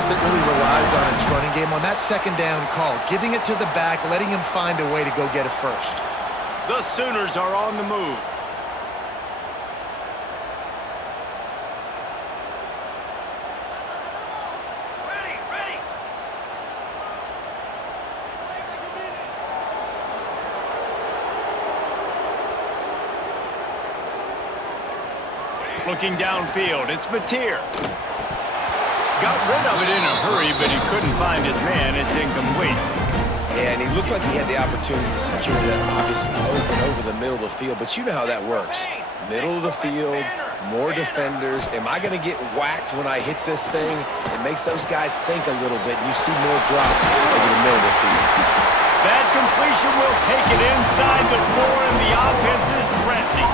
defense that really relies on its running game. On that second down call, giving it to the back, letting him find a way to go get it first. The Sooners are on the move. Looking downfield, it's Mateer. Got rid of it in a hurry, but he couldn't find his man. It's incomplete. Yeah, and he looked like he had the opportunity to secure that, obviously open over the middle of the field, but you know how that works. Middle of the field, more defenders. Am I going to get whacked when I hit this thing? It makes those guys think a little bit. You see more drops over the middle of the field. That completion will take it inside the 4, and the offense is threatening.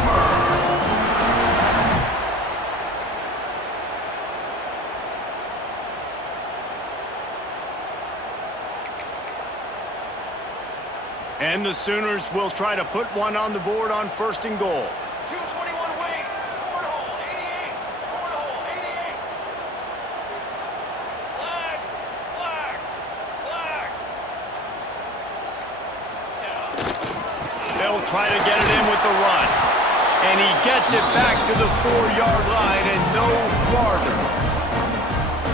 And the Sooners will try to put one on the board on 1st and goal. 221 Wade, forward hole, 88, forward hole, 88. Flag, flag, flag. They'll try to get it in with the run. And he gets it back to the 4-yard line and no farther.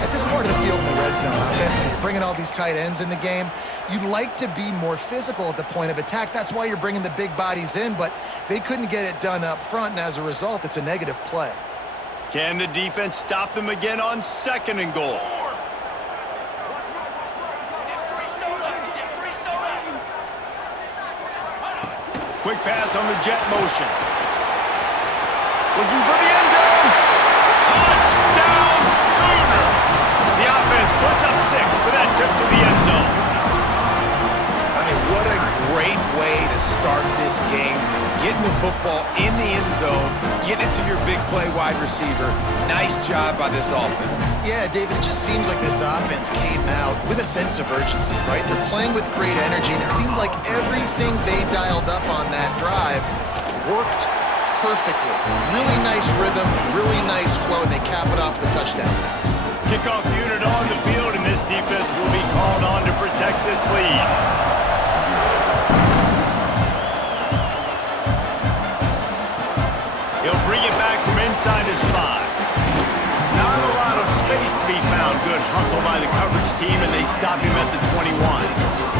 At this part of the field in the red zone, offensively, bringing all these tight ends in the game, you'd like to be more physical at the point of attack. That's why you're bringing the big bodies in, but they couldn't get it done up front, and as a result, it's a negative play. Can the defense stop them again on 2nd and goal? Quick pass on the jet motion. Looking for the end zone. Touchdown, Sooners! The offense puts up 6 for that trip to the end zone. I mean, what a great way to start this game. Getting the football in the end zone, getting it to your big play wide receiver. Nice job by this offense. Yeah, David, it just seems like this offense came out with a sense of urgency, right? They're playing with great energy, and it seemed like everything they dialed up on that drive worked perfectly. Really nice rhythm, really nice flow, and they cap it off the touchdown pass. Kickoff unit on the field, and this defense will be called on to protect this lead. He'll bring it back from inside his 5. Not a lot of space to be found. Good hustle by the coverage team, and they stop him at the 21.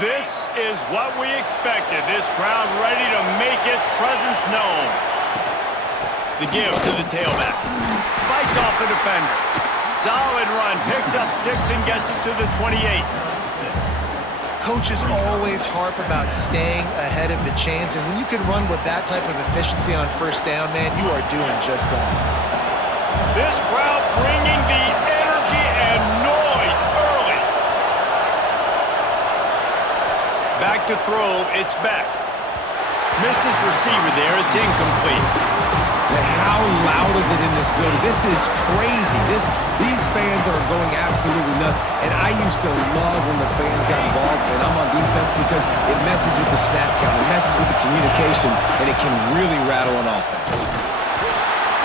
This is what we expected. This crowd ready to make its presence known. The give to the tailback. Fights off a defender. Solid run. Picks up 6 and gets it to the 28. Coaches always harp about staying ahead of the chains, and when you can run with that type of efficiency on 1st down, man, you are doing just that. This crowd bringing the energy and noise early. Back to throw, it's Beck. Missed his receiver there, it's incomplete. And how loud is it in this building? This is crazy. These fans are going absolutely nuts. And I used to love when the fans got involved, and I'm on defense because it messes with the snap count, it messes with the communication, and it can really rattle an offense.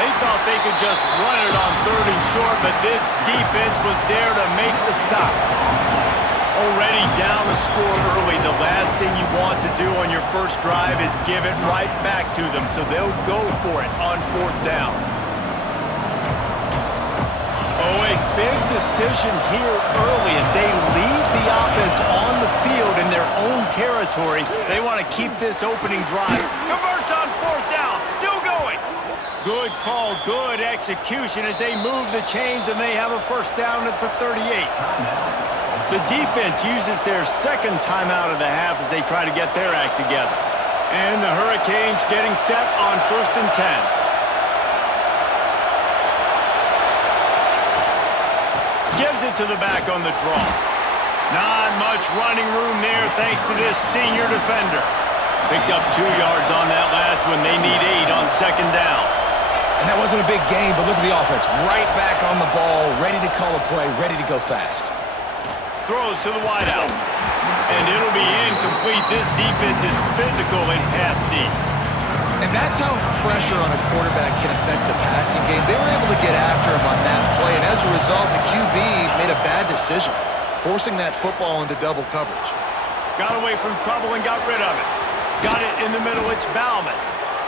They thought they could just run it on 3rd and short, but this defense was there to make the stop. Already down a score early. The last last thing you want to do on your first drive is give it right back to them, so they'll go for it on 4th down. Oh, a big decision here early as they leave the offense on the field in their own territory. They want to keep this opening drive. Converts on 4th down, still going. Good call, good execution as they move the chains and they have a 1st down at the 38. The defense uses their 2nd timeout of the half as they try to get their act together. And the Hurricanes getting set on 1st and 10. Gives it to the back on the draw. Not much running room there thanks to this senior defender. Picked up 2 yards on that last one. They need 8 on 2nd down. And that wasn't a big gain, but look at the offense. Right back on the ball, ready to call a play, ready to go fast. Throws to the wideout. And it'll be incomplete. This defense is physical in pass deep. And that's how pressure on a quarterback can affect the passing game. They were able to get after him on that play, and as a result, the QB made a bad decision, forcing that football into double coverage. Got away from trouble and got rid of it. Got it in the middle. It's Bauman.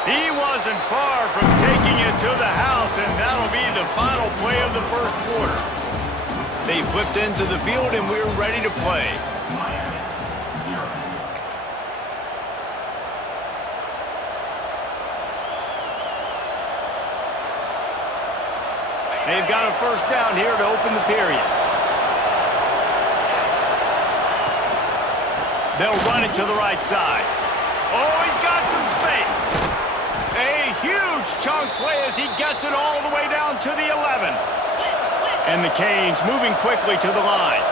He wasn't far from taking it to the house, and that'll be the final play of the 1st quarter. They flipped into the field, and we're ready to play. They've got a 1st down here to open the period. They'll run it to the right side. Oh, he's got some space. A huge chunk play as he gets it all the way down to the 11. And the Canes moving quickly to the line.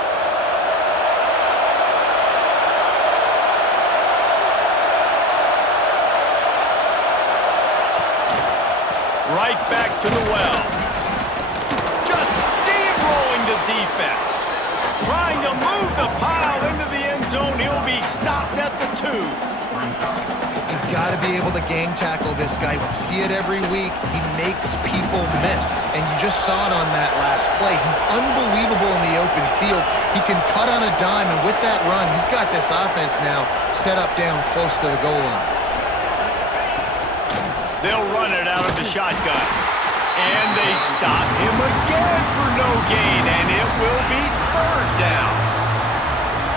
Right back to the well. Just steamrolling the defense. Trying to move the pile into the end zone. He'll be stopped at the 2. You've got to be able to gang tackle this guy. We see it every week. He makes people miss, and you just saw it on that last play. He's unbelievable in the open field. He can cut on a dime, and with that run, he's got this offense now set up down close to the goal line. They'll run it out of the shotgun. And they stop him again for no gain, and it will be 3rd down.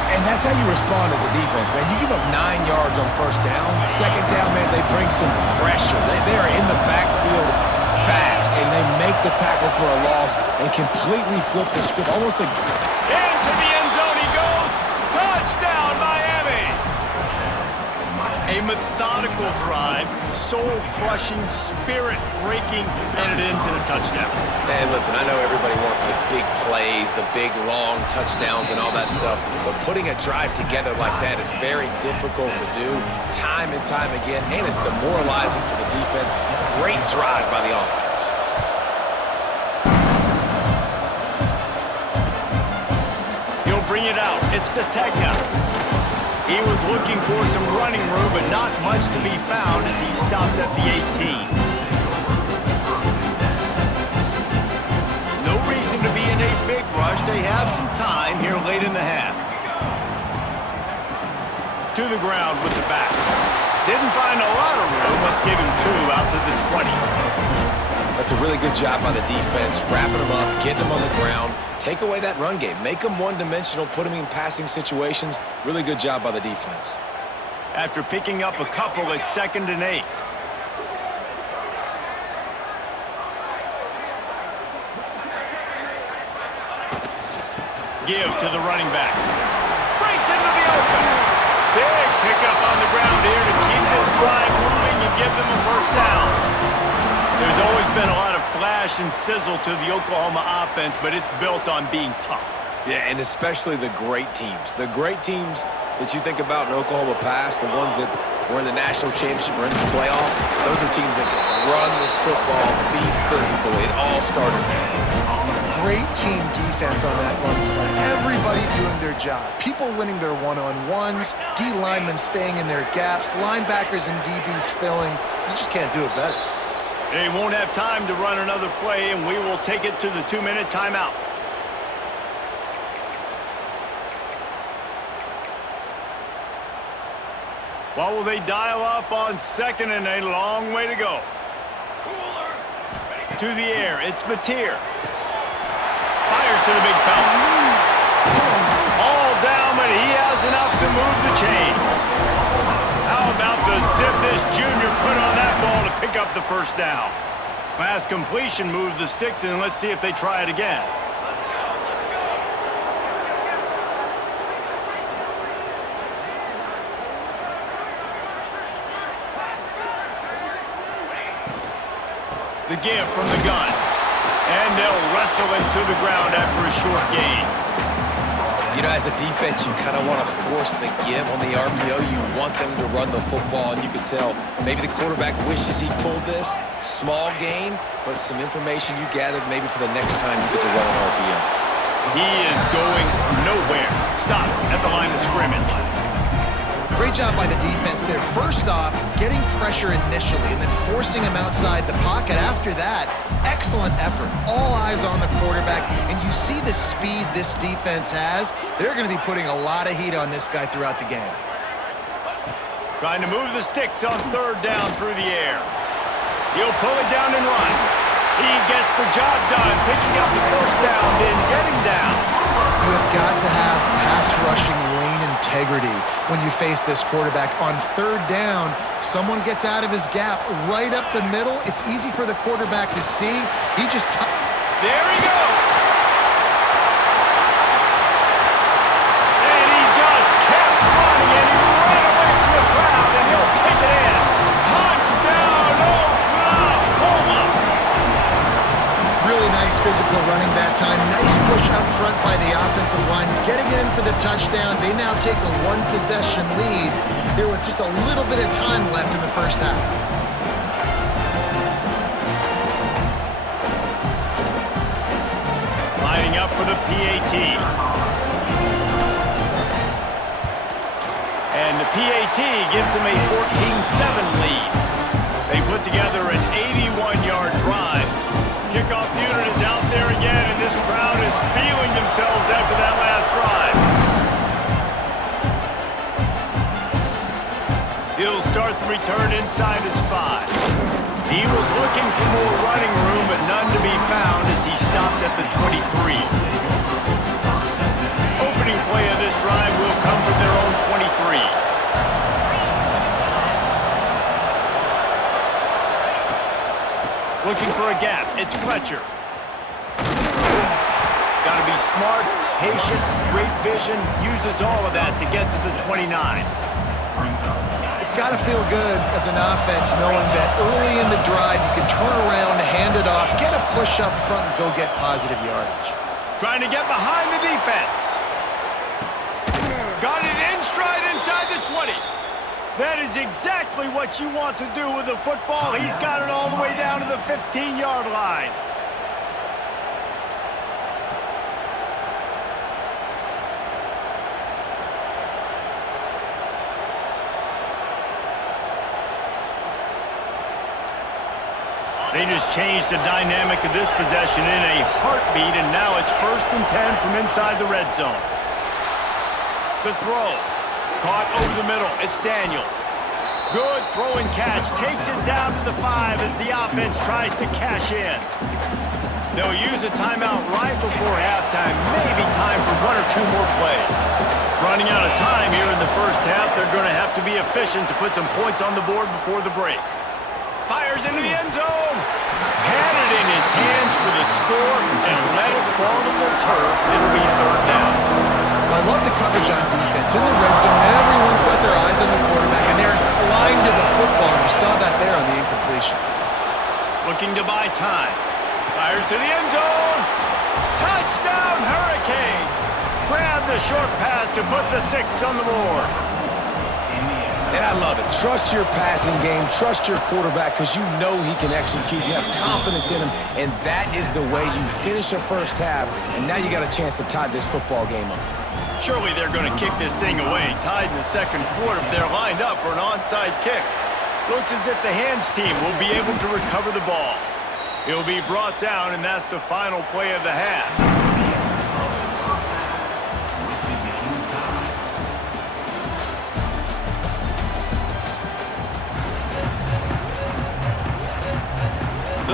And that's how you respond as a defense, man. You give up 9 yards on 1st down. 2nd down, man, they bring some pressure. They are in the backfield fast, and they make the tackle for a loss and completely flip the script. Almost a... Into the end zone he goes. Touchdown, Miami. A methodical drive, soul-crushing, spirit-breaking, and it ends in a touchdown. Man, listen, I know everybody wants the big plays, the big, long touchdowns and all that stuff, but putting a drive together like that is very difficult to do time and time again, and it's demoralizing for the defense. Great drive by the offense. He'll bring it out. It's Sategna. He was looking for some running room, but not much to be found as he stopped at the 18. No reason to be in a big rush. They have some time here late in the half. To the ground with the back. Didn't find a lot of room. Let's give him 2 out to the 20. That's a really good job by the defense, wrapping them up, getting them on the ground. Take away that run game. Make them one-dimensional, put them in passing situations. Really good job by the defense. After picking up a couple, it's 2nd and 8. Give to the running back. Breaks into the open. Big pickup on the ground here to keep this drive moving and give them a 1st down. There's always been a lot of flash and sizzle to the Oklahoma offense, but it's built on being tough. Yeah, and especially the great teams. The great teams that you think about in Oklahoma past, the ones that were in the national championship or in the playoff, those are teams that can run the football, be physical. It all started there. Great team defense on that run play. Everybody doing their job. People winning their one-on-ones, D linemen staying in their gaps, linebackers and DBs filling. You just can't do it better. They won't have time to run another play, and we will take it to the 2-minute timeout. What will they dial up on second and a long way to go? To the air, it's Mateer. Fires to the big fella. All down, but he has enough to move the chains. How about the zip this junior put on that ball to pick up the first down? Last completion moved the sticks, and let's see if they try it again. The give from the gun. And they'll wrestle him to the ground after a short gain. You know, as a defense, you kind of want to force the give on the RPO. You want them to run the football, and you can tell maybe the quarterback wishes he pulled this. Small gain, but some information you gathered maybe for the next time you get to run an RPO. He is going nowhere. Stop at the line of scrimmage. Great job by the defense there. First off, getting pressure initially and then forcing him outside the pocket. After that, excellent effort. All eyes on the quarterback, and you see the speed this defense has. They're going to be putting a lot of heat on this guy throughout the game. Trying to move the sticks on third down through the air. He'll pull it down and run. He gets the job done, picking up the first down, then getting down. You have got to have pass rushing lane integrity when you face this quarterback. On third down, someone gets out of his gap right up the middle. It's easy for the quarterback to see. He just... There he goes! And he just kept running, and he ran away from the crowd, and he'll take it in. Touchdown, Oklahoma! Really nice physical running that time. Nice push up front by the offensive line. Getting it in for the touchdown. They now take a one-possession lead here with just a little bit of time left in the first half. Lining up for the PAT. And the PAT gives them a 14-7 lead. They put together an 81-yard drive. Kickoff unit is out there again, and this crowd is feeling themselves after that last drive. He'll start the return inside his 5. He was looking for more running room, but none to be found as he stopped at the 23. Opening play of this drive will come from their own 23. Looking for a gap. It's Fletcher. Got to be smart, patient, great vision. Uses all of that to get to the 29. It's got to feel good as an offense knowing that early in the drive you can turn around, hand it off, get a push up front, and go get positive yardage. Trying to get behind the defense. Got it in stride inside the 20. That is exactly what you want to do with the football. He's got it all the way down to the 15-yard line. They just changed the dynamic of this possession in a heartbeat, and now it's 1st and 10 from inside the red zone. The throw. Caught over the middle. It's Daniels. Good throw and catch. Takes it down to the 5 as the offense tries to cash in. They'll use a timeout right before halftime. Maybe time for 1 or 2 more plays. Running out of time here in the first half. They're going to have to be efficient to put some points on the board before the break. Fires into the end zone. Had it in his hands for the score and let it fall to the turf. It'll be 3rd down. I love the coverage on defense. In the red zone, everyone's got their eyes on the quarterback, and they're flying to the football. And you saw that there on the incompletion. Looking to buy time. Fires to the end zone. Touchdown, Hurricanes. Grab the short pass to put the 6 on the board. And I love it. Trust your passing game. Trust your quarterback because you know he can execute. You have confidence in him, and that is the way you finish a first half, and now you got a chance to tie this football game up. Surely they're going to kick this thing away. Tied in the second quarter, they're lined up for an onside kick. Looks as if the hands team will be able to recover the ball. He'll be brought down, and that's the final play of the half.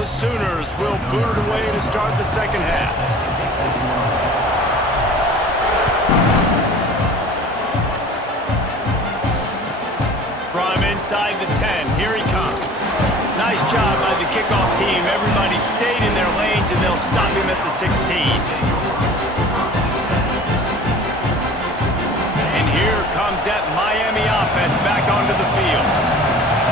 The Sooners will boot it away to start the second half. From inside the 10, here he comes. Nice job by the kickoff team. Everybody stayed in their lanes, and they'll stop him at the 16. And here comes that Miami offense back onto the field.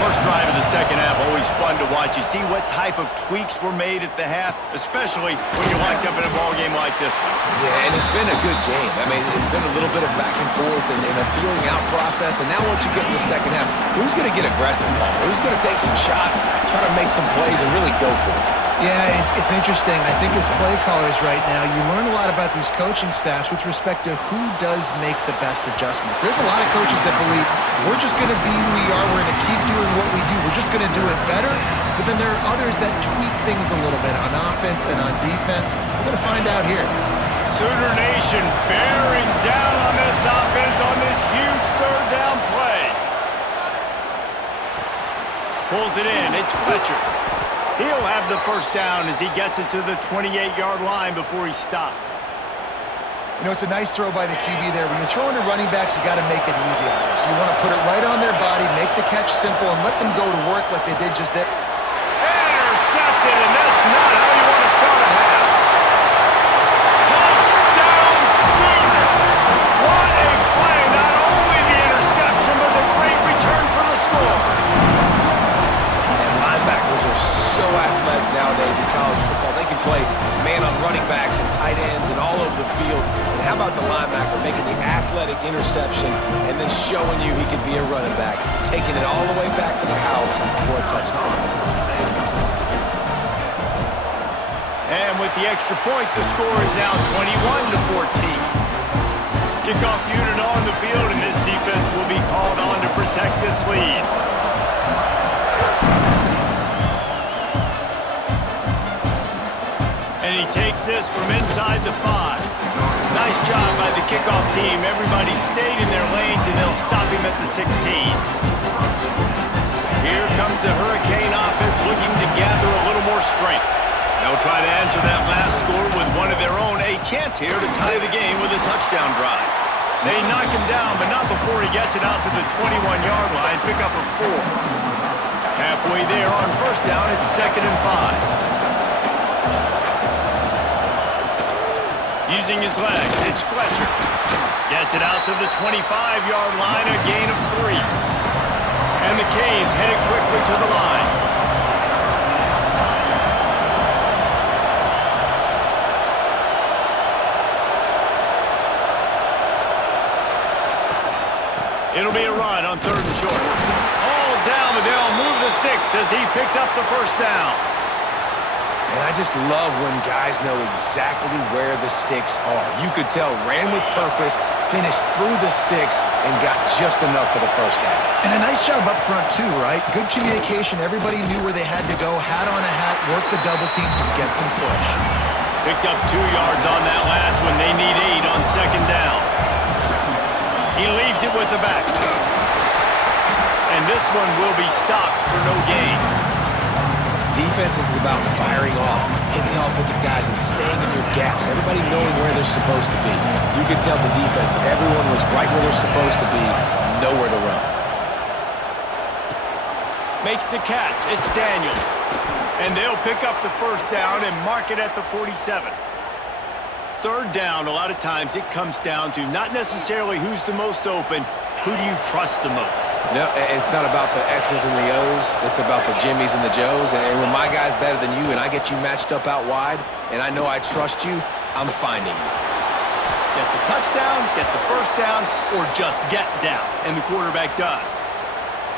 First drive of the second half, always fun to watch. You see what type of tweaks were made at the half, especially when you're locked up in a ball game like this one. Yeah, and it's been a good game. I mean, it's been a little bit of back and forth and a feeling out process. And now once you get in the second half, who's going to get aggressive, Paul? Who's going to take some shots, try to make some plays, and really go for it? Yeah, it's interesting. I think as play callers right now, you learn a lot about these coaching staffs with respect to who does make the best adjustments. There's a lot of coaches that believe we're just going to be who we are. We're going to keep doing what we do. We're just going to do it better. But then there are others that tweak things a little bit on offense and on defense. We're going to find out here. Sooner Nation bearing down on this offense on this huge third down play. Pulls it in. It's Fletcher. He'll have the first down as he gets it to the 28-yard line before he stopped. You know, it's a nice throw by the QB there. When you're throwing to running backs, you got to make it easy on them. So you want to put it right on their body, make the catch simple, and let them go to work like they did just there. Intercepted, and that's not how you want to start a half. Touchdown Sooners! What a play! Not only the interception, but the great return for the score. And linebackers are so athletic nowadays in college football. They can play man on running backs and tight ends and all over the field. And how about the linebacker making the athletic interception and then showing you he could be a running back, taking it all the way back to the house for a touchdown. And with the extra point, the score is now 21-14. Kickoff unit on the field, and this defense will be called on to protect this lead. And he takes this from inside the 5. Nice job by the kickoff team. Everybody stayed in their lanes, and they'll stop him at the 16. Here comes the Hurricane offense looking to gather a little more strength. They'll try to answer that last score with one of their own. A chance here to tie the game with a touchdown drive. They knock him down, but not before he gets it out to the 21-yard line. Pick up a 4. Halfway there on first down, it's 2nd and 5. Using his legs, it's Fletcher. Gets it out to the 25-yard line, a gain of 3. And the Canes headed quickly to the line. It'll be a run on 3rd and short. All down, but they'll move the sticks as he picks up the first down. And I just love when guys know exactly where the sticks are. You could tell ran with purpose, finished through the sticks, and got just enough for the first down. And a nice job up front, too, right? Good communication. Everybody knew where they had to go. Hat on a hat, work the double teams, and get some push. Picked up 2 yards on that last one. They need 8 on 2nd down. He leaves it with the back. And this one will be stopped for no gain. Defense is about firing off, hitting the offensive guys, and staying in your gaps. Everybody knowing where they're supposed to be. You could tell the defense, everyone was right where they're supposed to be, nowhere to run. Makes the catch. It's Daniels. And they'll pick up the first down and mark it at the 47. 3rd down, a lot of times it comes down to not necessarily who's the most open, who do you trust the most? No, it's not about the X's and the O's. It's about the Jimmies and the Joes. And when my guy's better than you and I get you matched up out wide and I know I trust you, I'm finding you. Get the touchdown, get the first down, or just get down. And the quarterback does.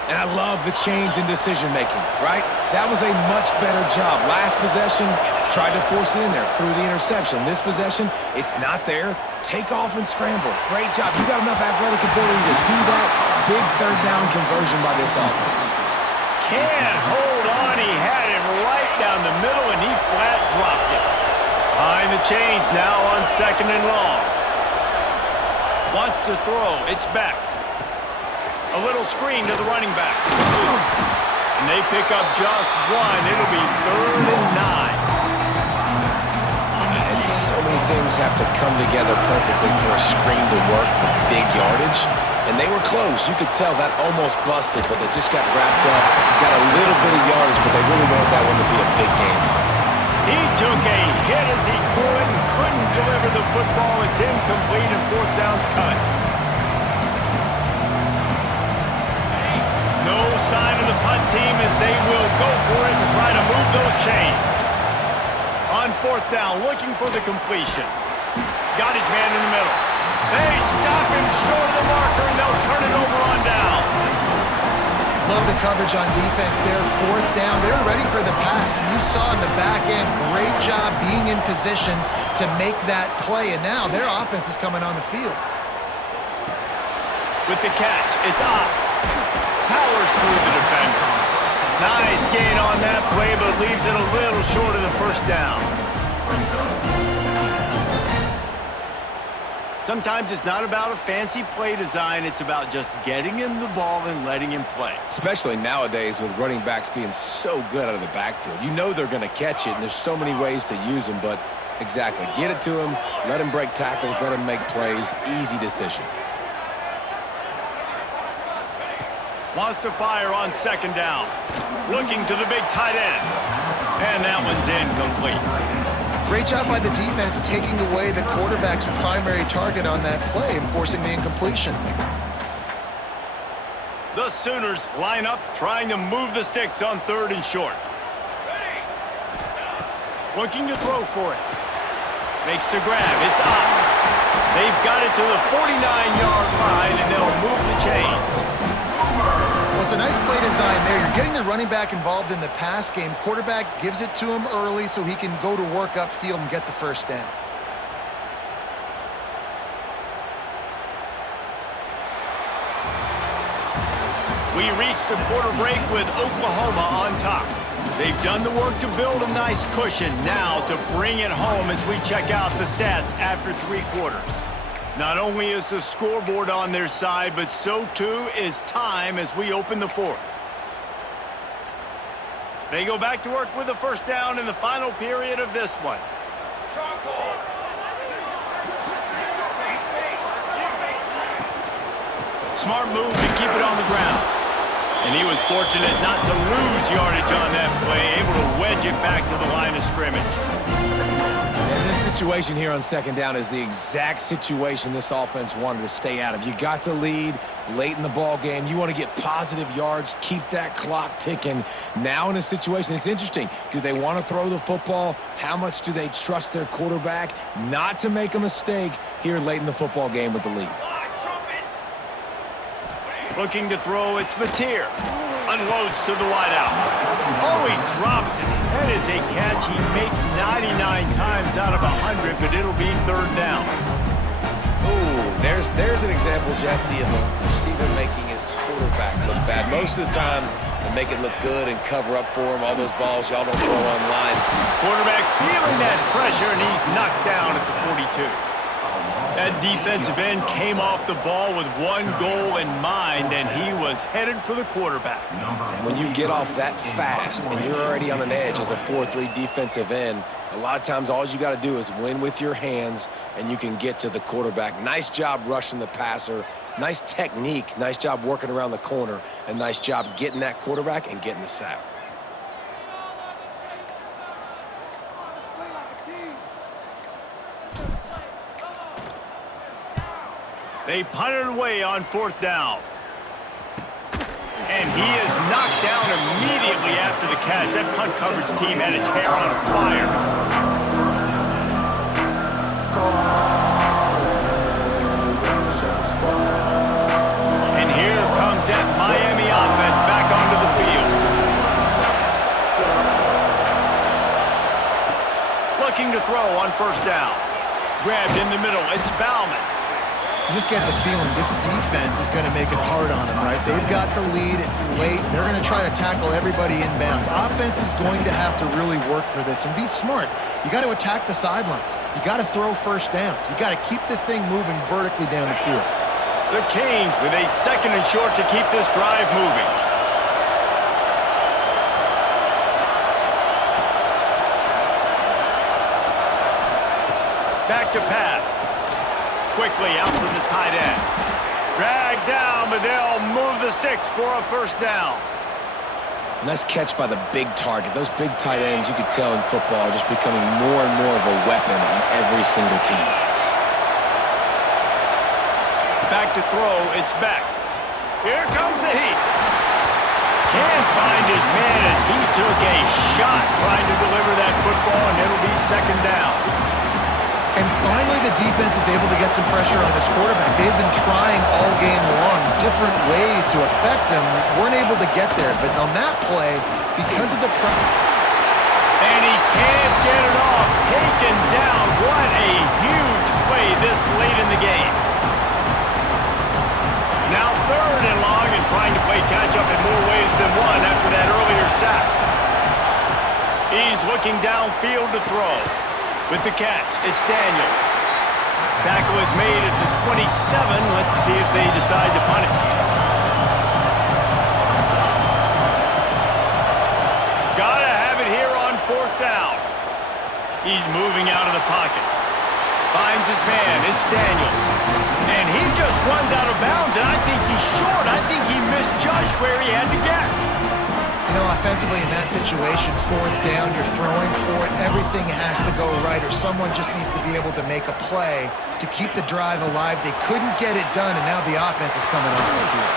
And I love the change in decision-making, right? That was a much better job. Last possession, tried to force it in there, threw the interception. This possession, it's not there. Take off and scramble. Great job. You got enough athletic ability to do that. Big 3rd down conversion by this offense. Can't hold on. He had it right down the middle, and he flat dropped it. Behind the chains now on 2nd and long. Wants to throw. It's back. A little screen to the running back. And they pick up just one. It'll be 3rd and 9. And so many things have to come together perfectly for a screen to work for big yardage. And they were close. You could tell that almost busted, but they just got wrapped up, got a little bit of yardage, but they really wanted that one to be a big game. He took a hit as he threw it and couldn't deliver the football. It's incomplete and 4th down's coming. No sign of the punt team as they will go for it and try to move those chains. On 4th down, looking for the completion. Got his man in the middle. They stop him short of the marker, and they'll turn it over on downs. Love the coverage on defense there. 4th down. They're ready for the pass. And you saw in the back end, great job being in position to make that play. And now their offense is coming on the field. With the catch, it's up. Powers through the defender. Nice gain on that play, but leaves it a little short of the 1st down. Sometimes it's not about a fancy play design. It's about just getting him the ball and letting him play. Especially nowadays with running backs being so good out of the backfield. You know they're going to catch it, and there's so many ways to use them, but exactly. Get it to him, let him break tackles, let him make plays. Easy decision. Wants to fire on 2nd down. Looking to the big tight end. And that one's incomplete. Great job by the defense taking away the quarterback's primary target on that play and forcing the incompletion. The Sooners line up, trying to move the sticks on 3rd and short. Looking to throw for it. Makes the grab. It's up. They've got it to the 49-yard line, and they'll move the chains. Well, it's a nice play design there. You're getting the running back involved in the pass game. Quarterback gives it to him early so he can go to work upfield and get the 1st down. We reach the quarter break with Oklahoma on top. They've done the work to build a nice cushion. Now to bring it home as we check out the stats after 3 quarters. Not only is the scoreboard on their side, but so too is time as we open the 4th. They go back to work with the 1st down in the final period of this one. Smart move to keep it on the ground. And he was fortunate not to lose yardage on that play, able to wedge it back to the line of scrimmage. And this situation here on 2nd down is the exact situation this offense wanted to stay out of. You got the lead late in the ball game. You want to get positive yards, keep that clock ticking. Now in a situation, it's interesting. Do they want to throw the football? How much do they trust their quarterback not to make a mistake here late in the football game with the lead? Looking to throw, it's Mateer. Unloads to the wideout. Oh, he drops it. That is a catch he makes 99 times out of 100, but it'll be 3rd down. Ooh, there's an example, Jesse, of a receiver making his quarterback look bad. Most of the time, they make it look good and cover up for him. All those balls y'all don't throw online. Quarterback feeling that pressure, and he's knocked down at the 42. That defensive end came off the ball with one goal in mind, and he was headed for the quarterback. And when you get off that fast and you're already on an edge as a 4-3 defensive end, a lot of times all you got to do is win with your hands, and you can get to the quarterback. Nice job rushing the passer. Nice technique. Nice job working around the corner. And nice job getting that quarterback and getting the sack. They punted away on 4th down. And he is knocked down immediately after the catch. That punt coverage team had its hair on fire. And here comes that Miami offense back onto the field. Looking to throw on 1st down. Grabbed in the middle. It's Bauman. You just get the feeling this defense is going to make it hard on them, right? They've got the lead. It's late. They're going to try to tackle everybody inbounds. Offense is going to have to really work for this and be smart. You got to attack the sidelines. You got to throw 1st downs. You got to keep this thing moving vertically down the field. The Canes with a 2nd and short to keep this drive moving. to pass. Quickly out to the tight end. Dragged down, but they'll move the sticks for a first down. Nice catch by the big target. Those big tight ends, you could tell in football, are just becoming more and more of a weapon on every single team. Back to throw, it's Beck. Here comes the heat. Can't find his man as he took a shot trying to deliver that football, and it'll be second down. And finally, the defense is able to get some pressure on this quarterback. They've been trying all game long different ways to affect him. Weren't able to get there. But on that play, because of the pressure... And he can't get it off. Taken down. What a huge play this late in the game. Now third and long and trying to play catch-up in more ways than one after that earlier sack. He's looking downfield to throw. With the catch, it's Daniels. Tackle is made at the 27. Let's see if they decide to punt it. Gotta have it here on fourth down. He's moving out of the pocket. Finds his man, it's Daniels. And he just runs out of bounds, and I think he's short. I think he misjudged where he had to get. You know, offensively in that situation, fourth down, you're throwing for it. Everything has to go right, or someone just needs to be able to make a play to keep the drive alive. They couldn't get it done, and now the offense is coming off the field.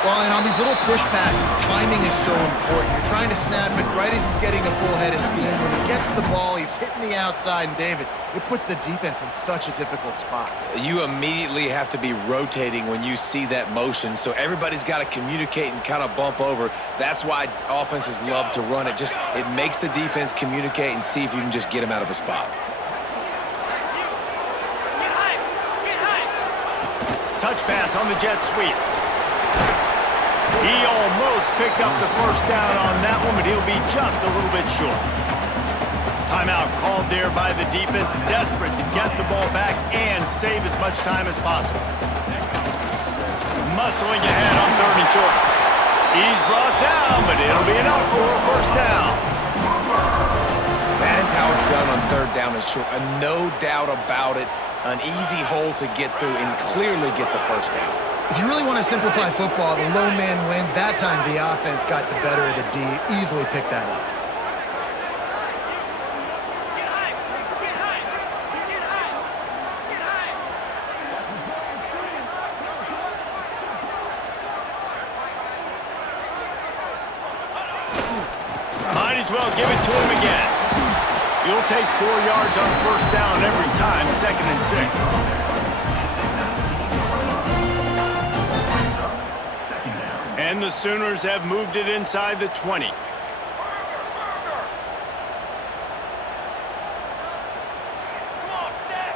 Well, and on these little push passes, timing is so important. You're trying to snap it right as he's getting a full head of steam. When he gets the ball, he's hitting the outside, and David, it puts the defense in such a difficult spot. You immediately have to be rotating when you see that motion, so everybody's got to communicate and kind of bump over. That's why offenses love to run it. Just it makes the defense communicate and see if you can just get him out of a spot. Touch pass on the jet sweep. He almost picked up the first down on that one, but he'll be just a little bit short. Timeout called there by the defense, desperate to get the ball back and save as much time as possible. Muscling ahead on third and short. He's brought down, but it'll be enough for a first down. That is how it's done on third down and short. No doubt about it. An easy hole to get through and clearly get the first down. If you really want to simplify football, the low man wins. That time the offense got the better of the D. Easily picked that up. Might as well give it to him again. You'll take 4 yards on first down every time, 2nd and 6. And the Sooners have moved it inside the 20. Come on, set.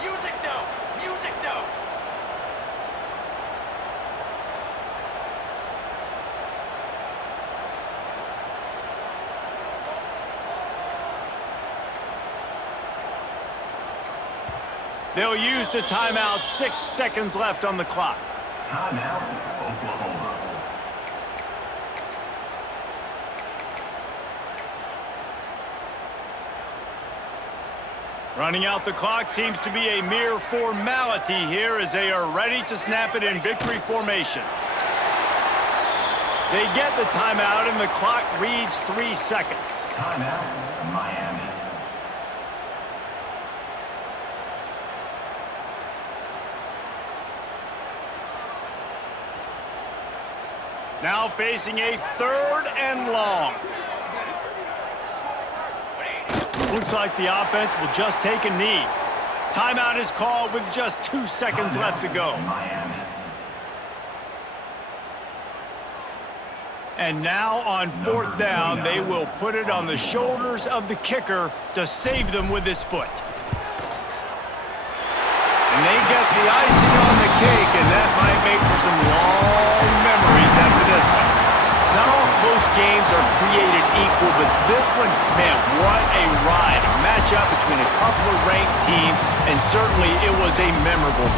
Music note. Music note. They'll use the timeout. 6 seconds left on the clock. Timeout, Oklahoma. Running out the clock seems to be a mere formality here as they are ready to snap it in victory formation. They get the timeout and the clock reads 3 seconds. Timeout, Miami. Now facing a 3rd and long. Looks like the offense will just take a knee. Timeout is called with just 2 seconds left to go. Miami. And now on 4th down, they will put it on the shoulders of the kicker to save them with his foot. And they get the icing on the cake, and that might make for some long memories after this one. Not all close games are created equal, but this one, man, what a ride. A matchup between a couple of ranked teams, and certainly it was a memorable